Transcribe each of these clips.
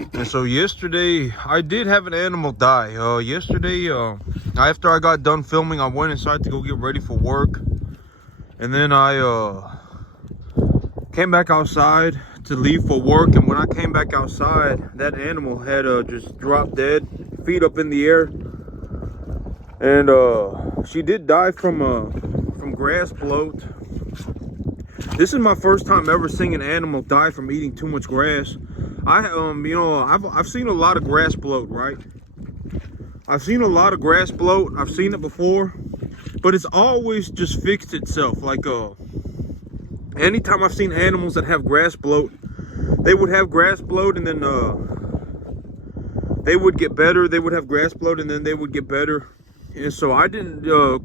And so yesterday, I did have an animal die. Yesterday, after I got done filming, I went inside to go get ready for work. And then I came back outside to leave for work. And when I came back outside, that animal had just dropped dead, feet up in the air. And she did die from grass bloat. This is my first time ever seeing an animal die from eating too much grass. I've seen a lot of grass bloat, right? I've seen a lot of grass bloat. I've seen it before, but it's always just fixed itself. Like anytime I've seen animals that have grass bloat, they would have grass bloat and then they would get better. They would have grass bloat and then they would get better. And so I didn't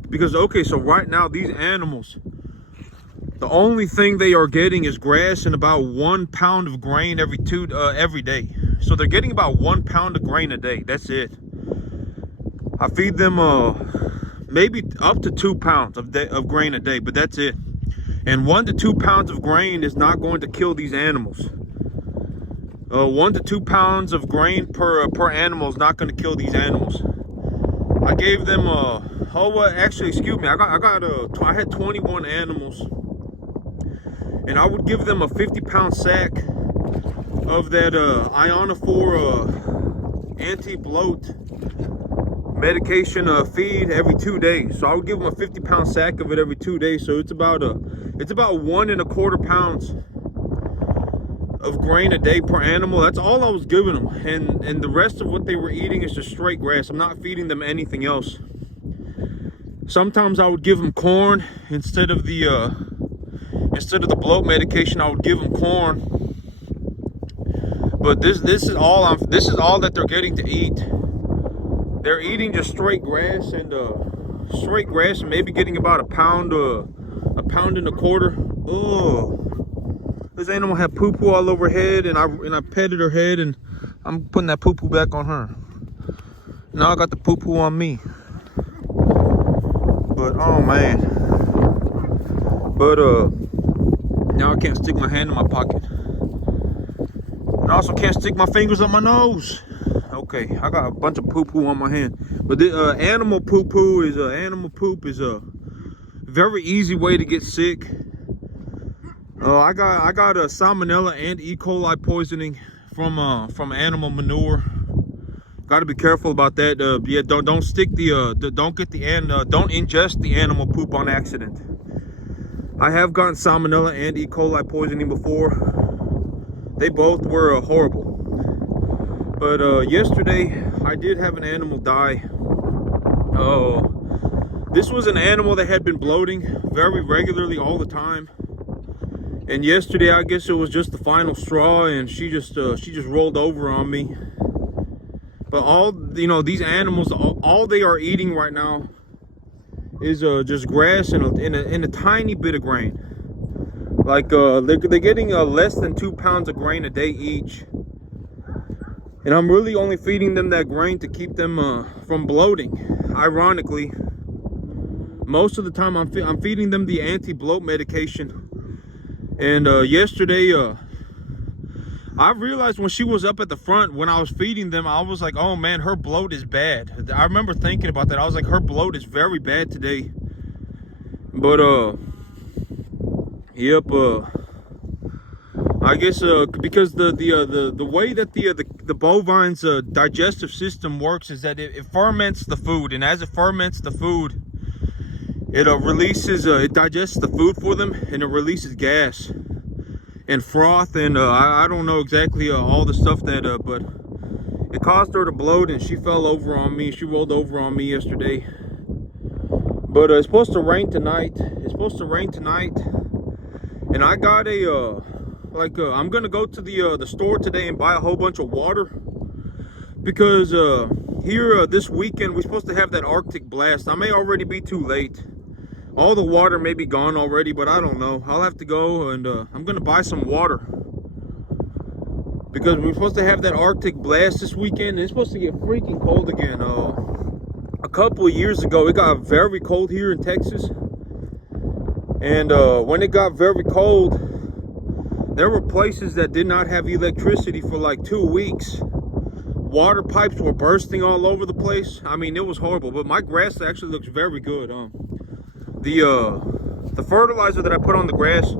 because okay, so right now these animals, the only thing they are getting is grass and about 1 pound of grain every day. So they're getting about 1 pound of grain a day. That's it. I feed them maybe up to 2 pounds of grain a day, but that's it. And 1 to 2 pounds of grain is not going to kill these animals. 1 to 2 pounds of grain per animal is not going to kill these animals. I gave them actually, excuse me, I had 21 animals. And I would give them a 50-pound sack of that ionophore anti-bloat medication feed every 2 days. So I would give them a 50-pound sack of it every 2 days. So it's about 1.25 pounds of grain a day per animal. That's all I was giving them, and the rest of what they were eating is just straight grass. I'm not feeding them anything else. Sometimes I would give them corn instead of the bloat medication. I would give them corn, but this is all that they're getting to eat. They're eating just straight grass and maybe getting about a pound and a quarter. Oh, this animal had poo-poo all over her head, and I petted her head, and I'm putting that poo-poo back on her. Now I got the poo-poo on me. But oh man. But now I can't stick my hand in my pocket. And I also can't stick my fingers up my nose. Okay, I got a bunch of poo-poo on my hand. But the animal poop is a very easy way to get sick. I got a salmonella and E. coli poisoning from animal manure. Got to be careful about that. Yeah, don't ingest the animal poop on accident. I have gotten salmonella and E. coli poisoning before. They both were horrible. But yesterday, I did have an animal die. This was an animal that had been bloating very regularly all the time. And yesterday, I guess it was just the final straw, and she just rolled over on me. But these animals, all they are eating right now is just grass and a tiny bit of grain. Like they're getting less than 2 pounds of grain a day each, and I'm really only feeding them that grain to keep them from bloating. Ironically, most of the time I'm feeding them the anti-bloat medication. And yesterday, I realized when she was up at the front, when I was feeding them, I was like, oh man, her bloat is bad. I remember thinking about that. I was like, her bloat is very bad today. But yep, I guess because the way that the bovine's digestive system works is that it ferments the food, and as it ferments the food, it it digests the food for them, and it releases gas and froth, and I don't know exactly all the stuff that but it caused her to bloat, and she fell over on me. She rolled over on me yesterday. But it's supposed to rain tonight. And I got I'm gonna go to the store today and buy a whole bunch of water, because here this weekend we're supposed to have that Arctic blast. I may already be too late. All the water may be gone already, but I don't know. I'll have to go, and I'm gonna buy some water, because we're supposed to have that Arctic blast this weekend, and it's supposed to get freaking cold again. A couple of years ago, it got very cold here in Texas, and when it got very cold, There were places that did not have electricity for like 2 weeks. Water pipes were bursting all over the place. I mean, it was horrible, but my grass actually looks very good. The fertilizer that I put on the grass,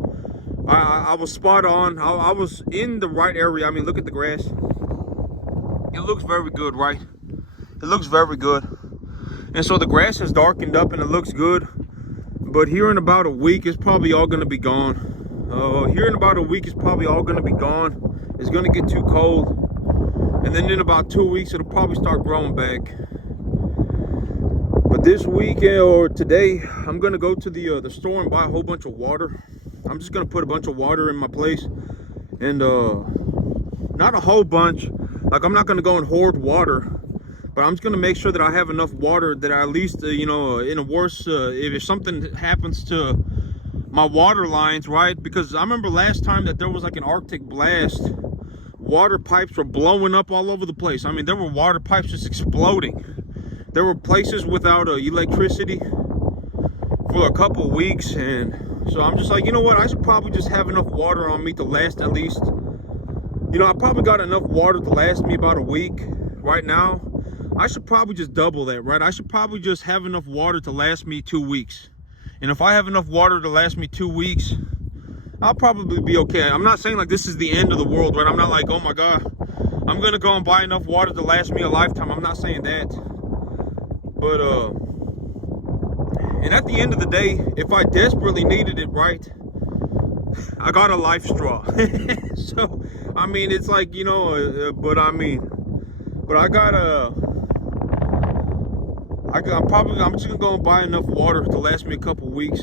I was spot on. I was in the right area. I mean, look at the grass. It looks very good, right? It looks very good. And so the grass has darkened up and it looks good. But here in about a week, it's probably all going to be gone. Here in about a week, it's probably all going to be gone. It's going to get too cold. And then in about 2 weeks, it'll probably start growing back. But this weekend or today, I'm going to go to the store and buy a whole bunch of water. I'm just going to put a bunch of water in my place. And not a whole bunch. Like, I'm not going to go and hoard water. But I'm just going to make sure that I have enough water that I at least, you know, in a worse, if something happens to my water lines, right? Because I remember last time that there was like an Arctic blast, water pipes were blowing up all over the place. I mean, there were water pipes just exploding. There were places without electricity for a couple weeks. And so I'm just like, you know what? I should probably just have enough water on me to last at least, you know, I probably got enough water to last me about a week right now. I should probably just double that, right? I should probably just have enough water to last me 2 weeks. And if I have enough water to last me 2 weeks, I'll probably be okay. I'm not saying like this is the end of the world, right? I'm not like, oh my God, I'm gonna go and buy enough water to last me a lifetime. I'm not saying that. But, and at the end of the day, if I desperately needed it, right, I got a life straw. So, I mean, it's like, you know, but I got I'm just gonna go and buy enough water to last me a couple weeks.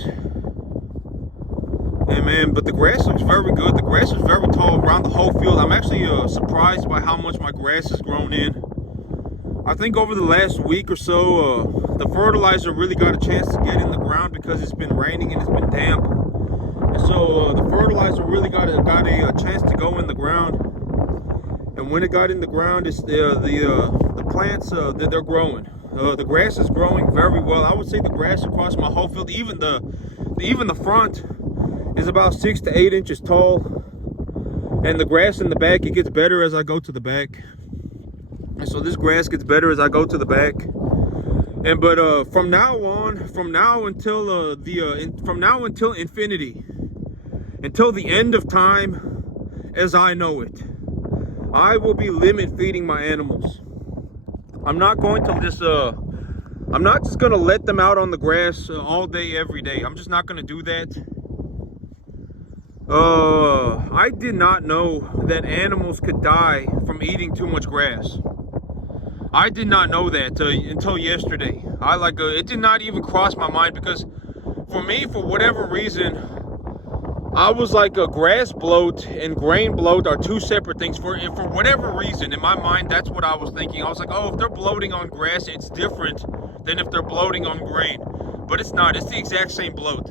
And man, but the grass looks very good. The grass is very tall around the whole field. I'm actually surprised by how much my grass has grown in. I think over the last week or so, the fertilizer really got a chance to get in the ground because it's been raining and it's been damp. And so the fertilizer really got a chance to go in the ground. And when it got in the ground, it's the plants they're growing. The grass is growing very well. I would say the grass across my whole field, even the front, is about 6 to 8 inches tall. And the grass in the back, it gets better as I go to the back. And so this grass gets better as I go to the back. And but from now until infinity, until the end of time, as I know it, I will be limit feeding my animals. I'm not going to just I'm not just gonna let them out on the grass all day every day. I'm just not gonna do that. I did not know that animals could die from eating too much grass. I did not know that until yesterday. It did not even cross my mind because for me, for whatever reason, I was like a grass bloat and grain bloat are two separate things. For whatever reason, in my mind, that's what I was thinking. I was like, oh, if they're bloating on grass, it's different than if they're bloating on grain. But it's not. It's the exact same bloat.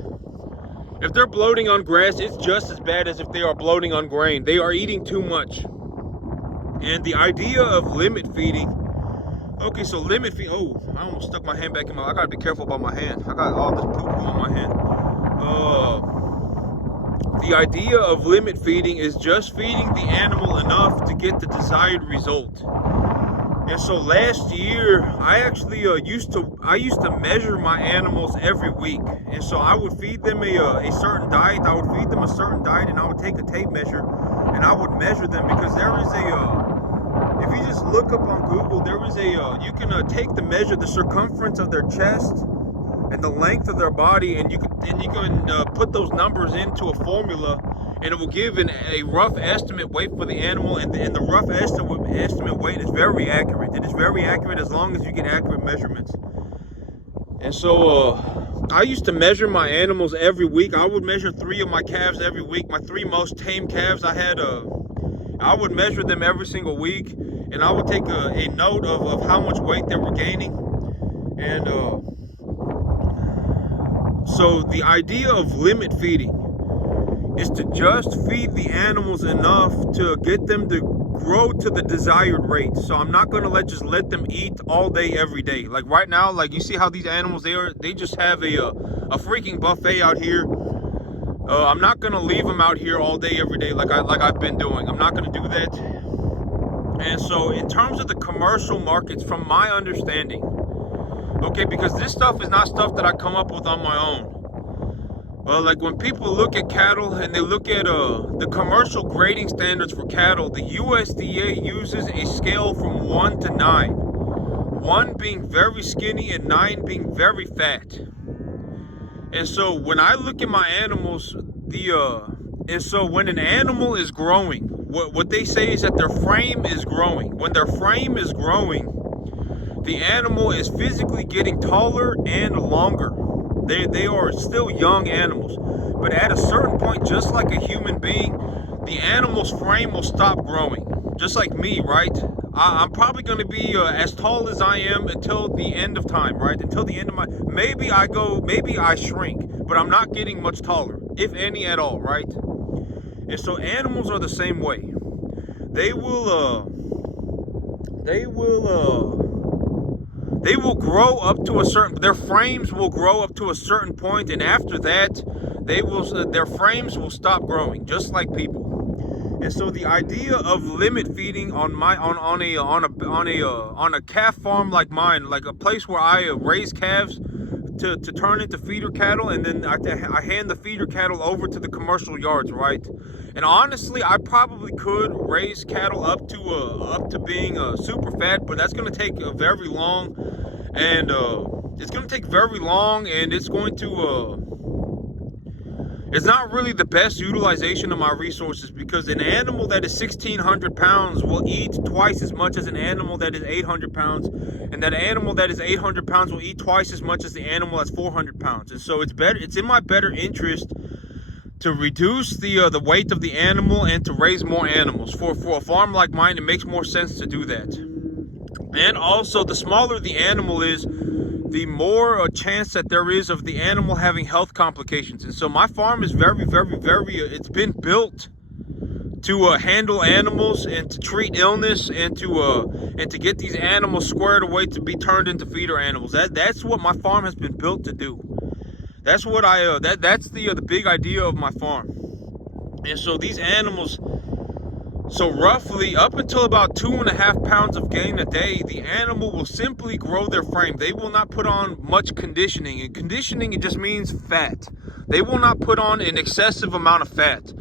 If they're bloating on grass, it's just as bad as if they are bloating on grain. They are eating too much. And the idea of limit feeding. Okay, so limit feed. Oh, I almost stuck my hand back in my. I gotta be careful about my hand. I got all this poo-poo on my hand. The idea of limit feeding is just feeding the animal enough to get the desired result. And so last year, I actually used to measure my animals every week. And so I would feed them a certain diet. I would feed them a certain diet, and I would take a tape measure, and I would measure them because there is if you just look up on Google, there is you can take the circumference of their chest and the length of their body, and you can put those numbers into a formula, and it will give a rough estimate weight for the animal, and the rough estimate weight is very accurate. It is very accurate as long as you get accurate measurements. And so I used to measure my animals every week. I would measure 3 of my calves every week. My 3 most tame calves I had, I would measure them every single week, and I would take a note of how much weight they were gaining. And so the idea of limit feeding is to just feed the animals enough to get them to grow to the desired rate. So I'm not going to just let them eat all day every day. Like right now, like you see how these animals, they just have a freaking buffet out here. I'm not gonna leave them out here all day, every day, like I've been doing. I'm not gonna do that. And so, in terms of the commercial markets, from my understanding, okay, because this stuff is not stuff that I come up with on my own. Like when people look at cattle and they look at the commercial grading standards for cattle, the USDA uses a scale from 1 to 9. 1 being very skinny and 9 being very fat. And so when I look at my animals, and so when an animal is growing, what they say is that their frame is growing. When their frame is growing, the animal is physically getting taller and longer. They are still young animals, but at a certain point, just like a human being, the animal's frame will stop growing. Just like me, right? I'm probably going to be as tall as I am until the end of time, right? Until the end of maybe I shrink, but I'm not getting much taller, if any at all, right? And so animals are the same way. They will grow up to a certain, their frames will grow up to a certain point, and after that, their frames will stop growing, just like people. And so the idea of limit feeding on a calf farm like mine, like a place where I raise calves to turn into feeder cattle, and then I hand the feeder cattle over to the commercial yards, right? And honestly, I probably could raise cattle up to being super fat, but that's going to take very long, and it's going to take very long, and it's going to it's not really the best utilization of my resources, because an animal that is 1,600 pounds will eat twice as much as an animal that is 800 pounds. And that animal that is 800 pounds will eat twice as much as the animal that's 400 pounds. And so it's in my better interest to reduce the weight of the animal and to raise more animals. For a farm like mine, it makes more sense to do that. And also, the smaller the animal is, the more chance that there is of the animal having health complications. And so my farm is very, very, very, it's been built to handle animals and to treat illness and to get these animals squared away to be turned into feeder animals. That's what my farm has been built to do. That's what that's the big idea of my farm. And so these animals, so roughly up until about 2.5 pounds of gain a day, the animal will simply grow their frame. They will not put on much conditioning. And conditioning, it just means fat. They will not put on an excessive amount of fat.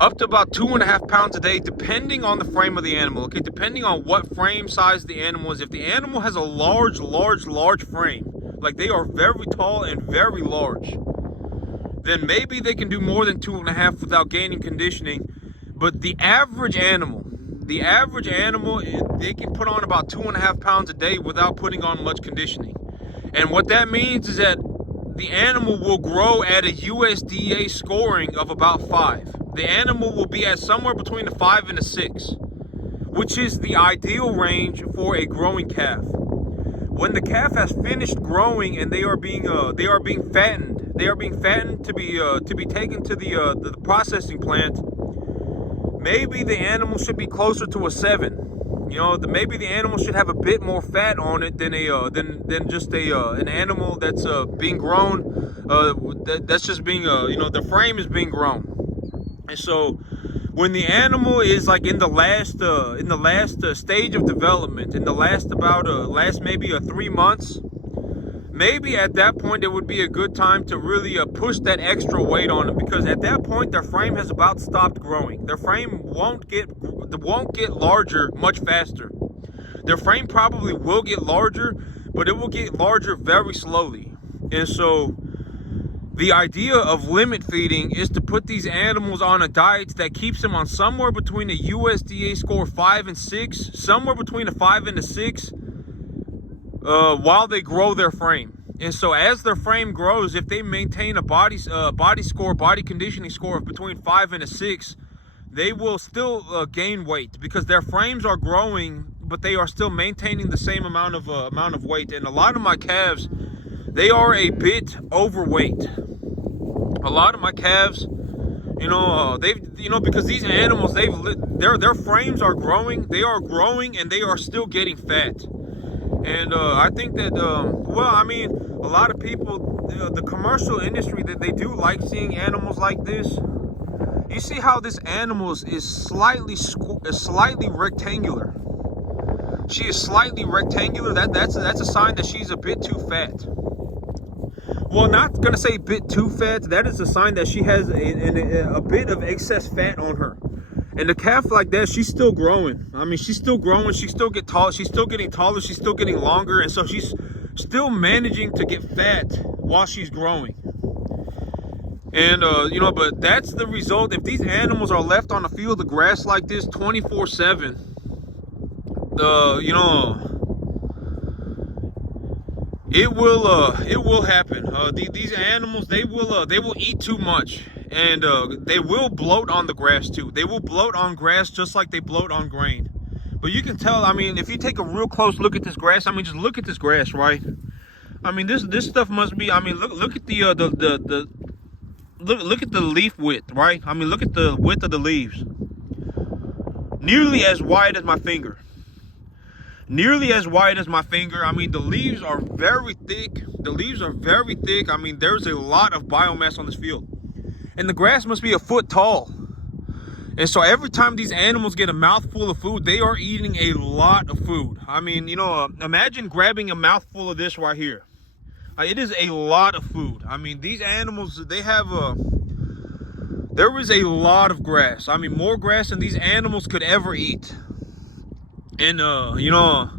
Up to about 2.5 pounds a day, depending on the frame of the animal. Okay, depending on what frame size the animal is. If the animal has a large frame, like they are very tall and very large, then maybe they can do more than 2.5 without gaining conditioning. But the average animal, they can put on about 2.5 pounds a day without putting on much conditioning. And what that means is that the animal will grow at a USDA scoring of about 5. The animal will be at somewhere between a 5 and a 6, which is the ideal range for a growing calf. When the calf has finished growing and they are being fattened, to be taken to the processing plant. Maybe the animal should be closer to a 7. Maybe the animal should have a bit more fat on it than just an animal that's being grown. That's just being the frame is being grown. And so when the animal is like in the last stage of development, in the last maybe 3 months. Maybe at that point it would be a good time to really push that extra weight on them, because at that point their frame has about stopped growing. Their frame won't get larger much faster. Their frame probably will get larger, but it will get larger very slowly. And so the idea of limit feeding is to put these animals on a diet that keeps them on somewhere between a USDA score 5 and 6, somewhere between a 5 and a 6, while they grow their frame. And so as their frame grows, if they maintain a body conditioning score of between 5 and a 6, they will still gain weight, because their frames are growing, but they are still maintaining the same amount of weight. And a lot of my calves, they are a bit overweight. A lot of my calves, because these animals, their frames are growing. They are growing and they are still getting fat. And I think that, a lot of people, the commercial industry, that they do like seeing animals like this. You see how this animal is slightly rectangular. She is slightly rectangular. That's a sign that she's a bit too fat. Well, not gonna say bit too fat. That is a sign that she has a bit of excess fat on her. And the calf like that, she's still growing. I mean, she's still growing. She still get tall. She's still getting taller. She's still getting longer. And so she's still managing to get fat while she's growing. And, you know, but that's the result. If these animals are left on a field of grass like this 24/7, you know, it will happen. These animals, they will eat too much, and they will bloat on the grass too. They will bloat on grass just like they bloat on grain. But you can tell. I mean, if you take a real close look at this grass, I mean, just look at this grass, right? I mean, this stuff must be. I mean, look at the look at the leaf width, right? I mean, look at the width of the leaves. Nearly as wide as my finger. Nearly as wide as my finger. I mean, the leaves are very thick. The leaves are very thick. I mean, there's a lot of biomass on this field. And the grass must be a foot tall. And so every time these animals get a mouthful of food, they are eating a lot of food. I mean, you know, imagine grabbing a mouthful of this right here. It is a lot of food. I mean, these animals, they have there is a lot of grass. I mean, more grass than these animals could ever eat. And, you know,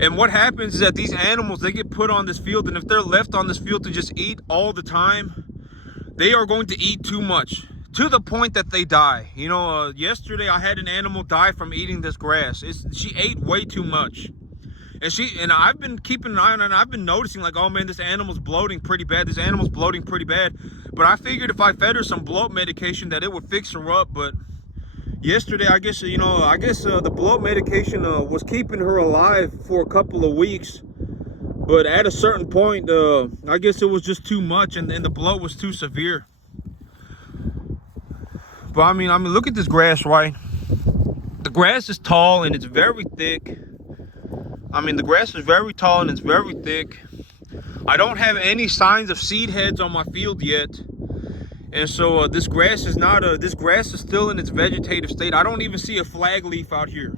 and what happens is that these animals, they get put on this field, and if they're left on this field to just eat all the time, they are going to eat too much, to the point that they die. You know, yesterday I had an animal die from eating this grass. She ate way too much. And I've been keeping an eye on it, and I've been noticing, like, oh man, this animal's bloating pretty bad. This animal's bloating pretty bad. But I figured if I fed her some bloat medication that it would fix her up. But yesterday, I guess, you know, the bloat medication was keeping her alive for a couple of weeks. But at a certain point, I guess it was just too much, and the bloat was too severe. But I mean, look at this grass, right? The grass is tall and it's very thick. I mean, the grass is very tall and it's very thick. I don't have any signs of seed heads on my field yet. And so this grass is not this grass is still in its vegetative state. I don't even see a flag leaf out here.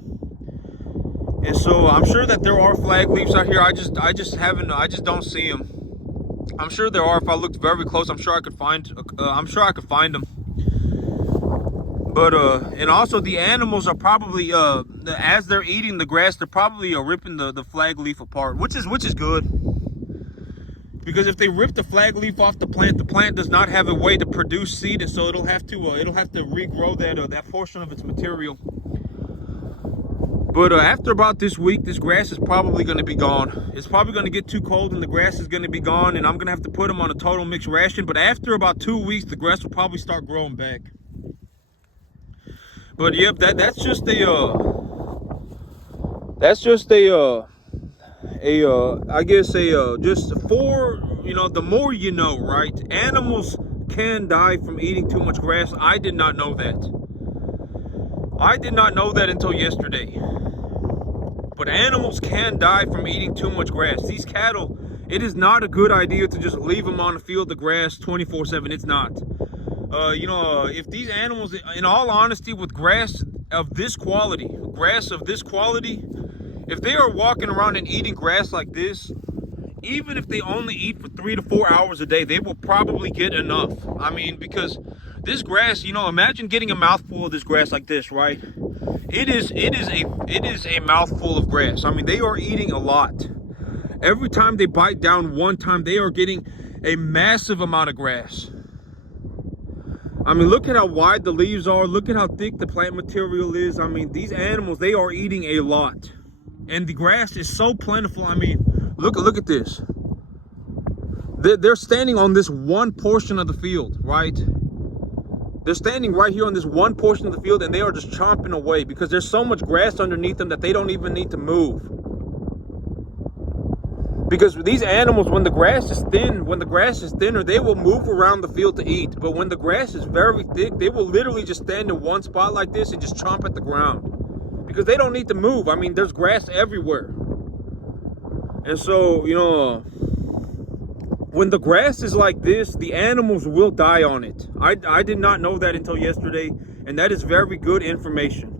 And so I'm sure that there are flag leaves out here. I just don't see them. I'm sure there are. If I looked very close, I'm sure I could find them. But and also the animals are probably as they're eating the grass, they're probably ripping the flag leaf apart, which is good. Because if they rip the flag leaf off the plant does not have a way to produce seed, and so it'll have to regrow that portion of its material. But after about this week, this grass is probably going to be gone. It's probably going to get too cold and the grass is going to be gone, and I'm going to have to put them on a total mixed ration. But after about 2 weeks, the grass will probably start growing back. But yep, that's just I guess just for, you know, the more you know, right? Animals can die from eating too much grass. I did not know that. I did not know that until yesterday. But animals can die from eating too much grass. These cattle, it is not a good idea to just leave them on a field of grass 24/7. It's not. You know, if these animals, in all honesty, with grass of this quality, if they are walking around and eating grass like this, even if they only eat for 3 to 4 hours a day, they will probably get enough. I mean, because this grass, you know, imagine getting a mouthful of this grass like this, right? It is a mouthful of grass. I mean, they are eating a lot. Every time they bite down one time, they are getting a massive amount of grass. I mean, look at how wide the leaves are. Look at how thick the plant material is. I mean, these animals, they are eating a lot. And the grass is so plentiful. I mean, look at this. They're standing on this one portion of the field, right? They're standing right here on this one portion of the field, and they are just chomping away because there's so much grass underneath them that they don't even need to move. Because these animals, when the grass is thinner, they will move around the field to eat. But when the grass is very thick, they will literally just stand in one spot like this and just chomp at the ground. Because they don't need to move. I mean, there's grass everywhere. And so, you know, when the grass is like this, the animals will die on it. I did not know that until yesterday, and that is very good information.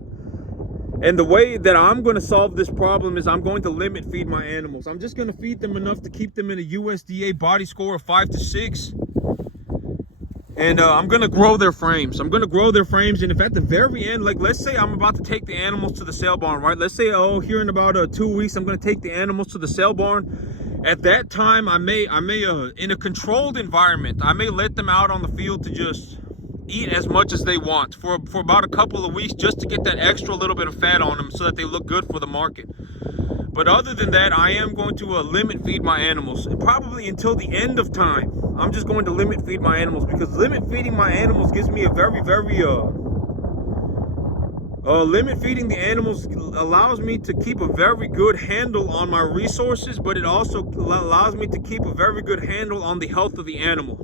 And the way that I'm going to solve this problem is I'm going to limit feed my animals. I'm just going to feed them enough to keep them in a USDA body score of 5 to 6. And I'm going to grow their frames. I'm going to grow their frames. And if at the very end, like let's say I'm about to take the animals to the sale barn, right? Let's say, oh, here in about 2 weeks, I'm going to take the animals to the sale barn. At that time, I may in a controlled environment, I may let them out on the field to just eat as much as they want for about a couple of weeks, just to get that extra little bit of fat on them so that they look good for the market. But other than that, I am going to limit feed my animals, probably until the end of time. I'm just going to limit feed my animals, because limit feeding my animals gives me a very limit feeding the animals allows me to keep a very good handle on my resources, but it also allows me to keep a very good handle on the health of the animal.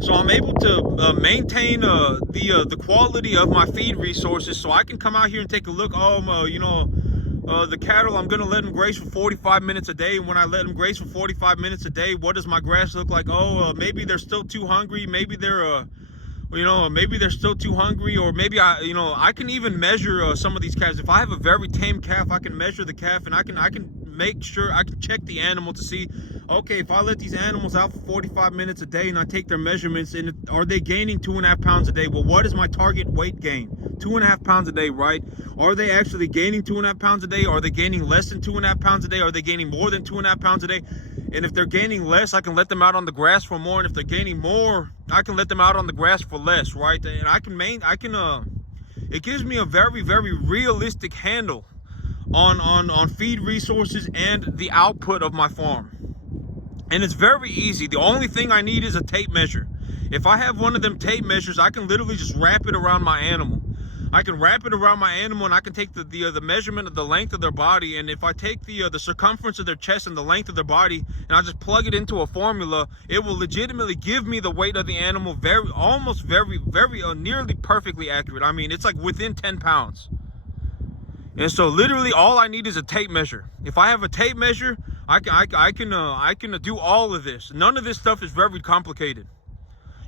So I'm able to maintain the quality of my feed resources, so I can come out here and take a look. The cattle, I'm going to let them graze for 45 minutes a day. And when I let them graze for 45 minutes a day, what does my grass look like? Maybe they're still too hungry. Maybe they're maybe they're still too hungry, or maybe I can even measure some of these calves. If I have a very tame calf, I can measure the calf, and I can make sure, I can check the animal to see, okay, if I let these animals out for 45 minutes a day and I take their measurements, and are they gaining 2.5 pounds a day? Well, what is my target weight gain? 2.5 pounds a day, right? Are they actually gaining 2.5 pounds a day? Are they gaining less than 2.5 pounds a day? Are they gaining more than 2.5 pounds a day? And if they're gaining less, I can let them out on the grass for more. And if they're gaining more, I can let them out on the grass for less, right? And it gives me a very, very realistic handle on feed resources and the output of my farm. And it's very easy. The only thing I need is a tape measure. If I have one of them tape measures, I can literally just wrap it around my animal. I can wrap it around my animal, and I can take the measurement of the length of their body. And if I take the circumference of their chest and the length of their body, and I just plug it into a formula, it will legitimately give me the weight of the animal nearly perfectly accurate. I mean, it's like within 10 pounds. And so literally all I need is a tape measure. If I have a tape measure, I can do all of this. None of this stuff is very complicated.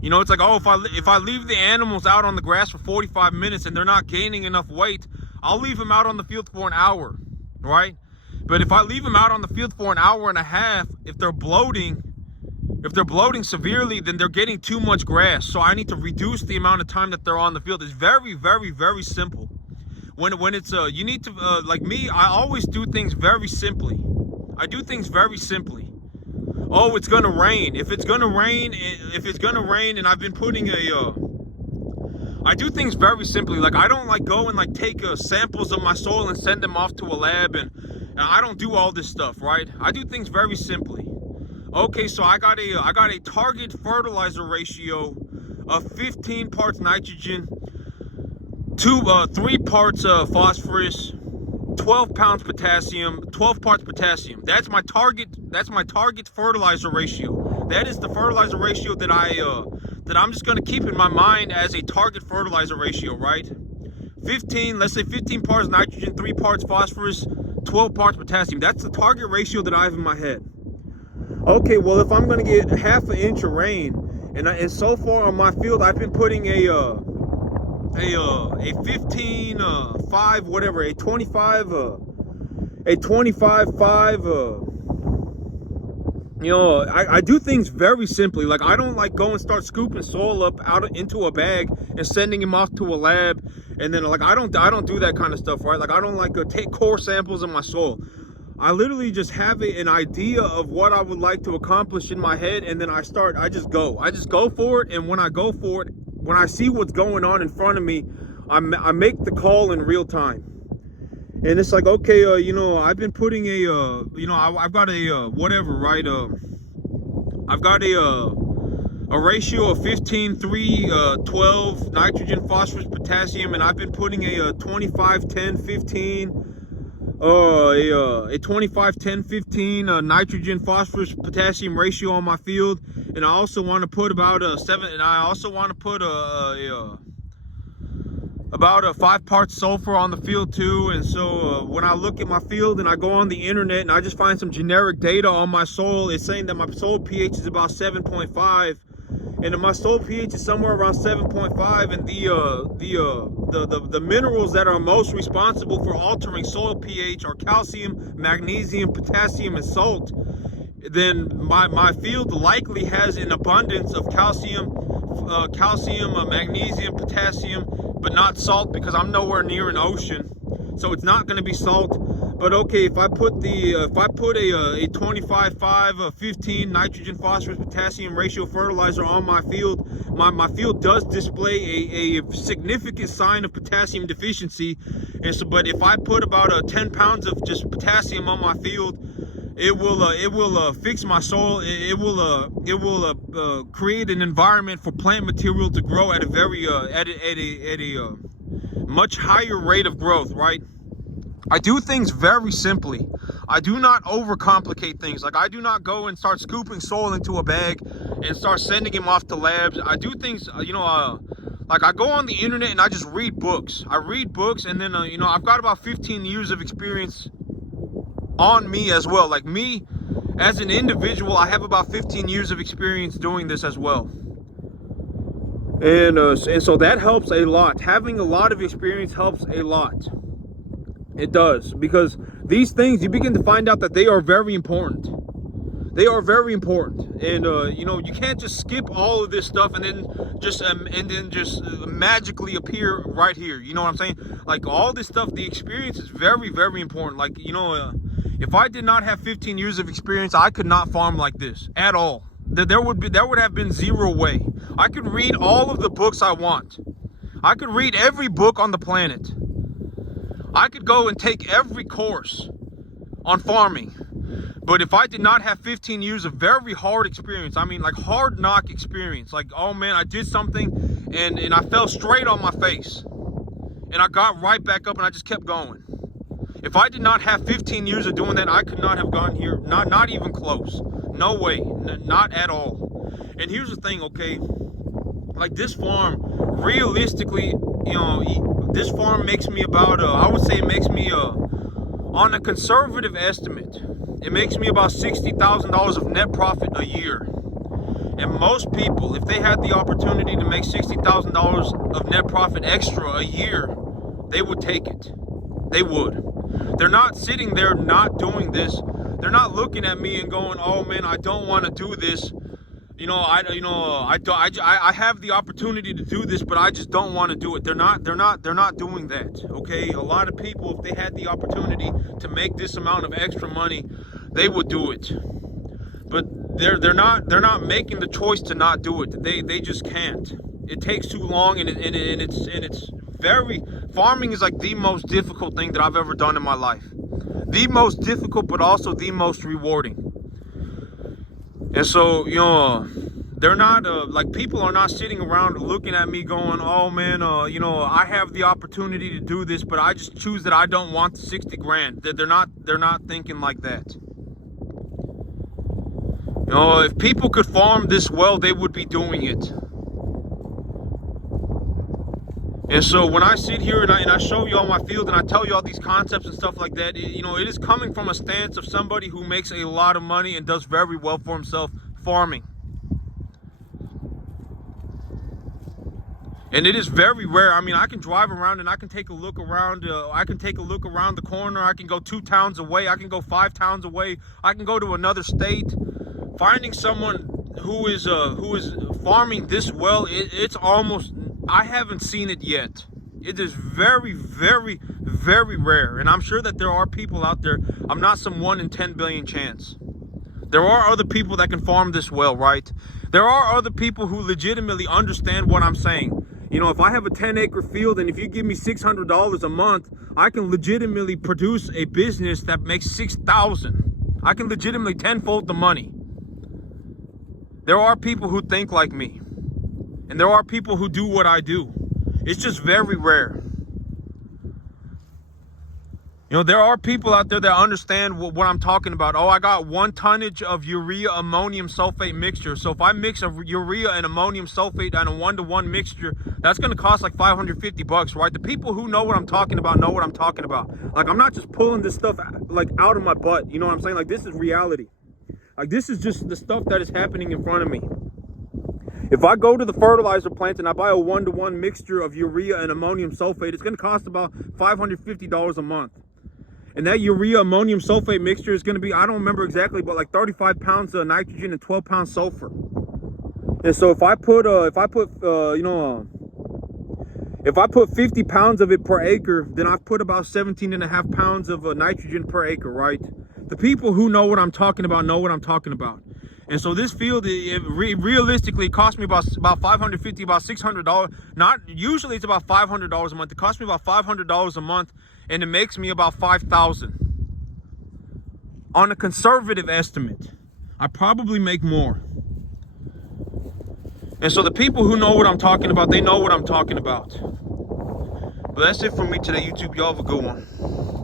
You know, it's like, oh, if I leave the animals out on the grass for 45 minutes and they're not gaining enough weight, I'll leave them out on the field for an hour, right? But if I leave them out on the field for an hour and a half, if they're bloating severely, then they're getting too much grass. So I need to reduce the amount of time that they're on the field. It's very, very, very simple. When it's you need to like me, I always do things very simply. I do things very simply. Oh, it's gonna rain. If it's gonna rain, and I've been putting I do things very simply. Like, I don't like go and like take samples of my soil and send them off to a lab, and I don't do all this stuff, right? I do things very simply. Okay, so I got a target fertilizer ratio of 15 parts nitrogen, 3 parts phosphorus, 12 parts potassium. That's my target fertilizer ratio. That is the fertilizer ratio that I'm just going to keep in my mind as a target fertilizer ratio, right? Let's say 15 parts nitrogen, 3 parts phosphorus, 12 parts potassium. That's the target ratio that I have in my head. Okay, well, if I'm going to get half an inch of rain, and so far on my field, I've been putting a 15, 5, whatever, a 25, a 25, 5, I do things very simply. Like, I don't like go and start scooping soil up out into a bag and sending him off to a lab. And then, like, I don't do that kind of stuff, right? Like, I don't like take core samples of my soil. I literally just have an idea of what I would like to accomplish in my head, and then I just go for it. And when I go for it, when I see what's going on in front of me, I make the call in real time. And it's like, okay, I've been putting I've got a whatever, right? I've got a ratio of 15, 3, 12 nitrogen, phosphorus, potassium, and I've been putting a 25, 10, 15. A 25, 10, 15 nitrogen, phosphorus, potassium ratio on my field, and I also want to put about 7. And I also want to put about 5 parts sulfur on the field too. And so when I look at my field and I go on the internet and I just find some generic data on my soil, it's saying that my soil pH is about 7.5, and my soil pH is somewhere around 7.5, and the minerals that are most responsible for altering soil pH are calcium, magnesium, potassium, and salt. Then my field likely has an abundance of calcium, magnesium, potassium, but not salt, because I'm nowhere near an ocean, so it's not going to be salt. But okay, if I put a 25-5 15 nitrogen phosphorus potassium ratio fertilizer on my field, my field does display a significant sign of potassium deficiency. And so, but if I put about 10 pounds of just potassium on my field, it will fix my soil. It will create an environment for plant material to grow at a very much higher rate of growth, right? I do things very simply. I do not overcomplicate things. Like, I do not go and start scooping soil into a bag and start sending him off to labs. I do things, like I go on the internet and I just read books. I read books, and then, I've got about 15 years of experience on me as well. Like, me as an individual, I have about 15 years of experience doing this as well. And so that helps a lot. Having a lot of experience helps a lot. It does, because these things, you begin to find out that they are very important. They are very important, and you can't just skip all of this stuff and then just magically appear right here. You know what I'm saying? Like, all this stuff, the experience is very, very important. Like, if I did not have 15 years of experience, I could not farm like this at all. There would have been zero way. I could read all of the books I want. I could read every book on the planet. I could go and take every course on farming. But if I did not have 15 years of very hard experience, I mean, like, hard knock experience, like, oh man, I did something and I fell straight on my face and I got right back up and I just kept going. If I did not have 15 years of doing that, I could not have gotten here. Not even close. No way. Not at all. And here's the thing, okay? Like, this farm, realistically, this farm makes me about, I would say it makes me, on a conservative estimate, it makes me about $60,000 of net profit a year. And most people, if they had the opportunity to make $60,000 of net profit extra a year, they would take it. They would. They're not sitting there not doing this. They're not looking at me and going, "Oh man, I don't want to do this. I have the opportunity to do this, but I just don't want to do it." They're not doing that. Okay? A lot of people, if they had the opportunity to make this amount of extra money, they would do it. But they're not making the choice to not do it. They just can't. It takes too long, and it's very, farming is like the most difficult thing that I've ever done in my life. The most difficult, but also the most rewarding. And so, they're not, like, people are not sitting around looking at me going, "Oh man, I have the opportunity to do this, but I just choose that I don't want the 60 grand. They're not thinking like that. If people could farm this well, they would be doing it. And so when I sit here and I show you all my field and I tell you all these concepts and stuff like that, it is coming from a stance of somebody who makes a lot of money and does very well for himself farming. And it is very rare. I mean, I can drive around and I can take a look around. I can take a look around the corner. I can go 2 towns away. I can go 5 towns away. I can go to another state. Finding someone who is farming this well, it's almost, I haven't seen it yet. It is very, very, very rare. And I'm sure that there are people out there. I'm not some 1 in 10 billion chance. There are other people that can farm this well, right? There are other people who legitimately understand what I'm saying. If I have a 10-acre field and if you give me $600 a month, I can legitimately produce a business that makes $6,000. I can legitimately tenfold the money. There are people who think like me. And there are people who do what I do. It's just very rare. You know, there are people out there that understand what I'm talking about. Oh, I got 1 tonnage of urea ammonium sulfate mixture. So if I mix a urea and ammonium sulfate in a 1-to-1 mixture, that's going to cost like $550, right? The people who know what I'm talking about know what I'm talking about. Like, I'm not just pulling this stuff like out of my butt. You know what I'm saying? Like, this is reality. Like, this is just the stuff that is happening in front of me. If I go to the fertilizer plant and I buy a 1-to-1 mixture of urea and ammonium sulfate, it's going to cost about $550 a month. And that urea ammonium sulfate mixture is going to be, I don't remember exactly, but like 35 pounds of nitrogen and 12 pounds sulfur. And so if I put 50 pounds of it per acre, then I've put about 17.5 pounds of nitrogen per acre, right? The people who know what I'm talking about know what I'm talking about. And so this field, realistically, cost me about $550, about $600. Not usually, it's about $500 a month. It costs me about $500 a month, and it makes me about $5,000 on a conservative estimate. I probably make more. And so the people who know what I'm talking about, they know what I'm talking about. But that's it for me today, YouTube. Y'all have a good one.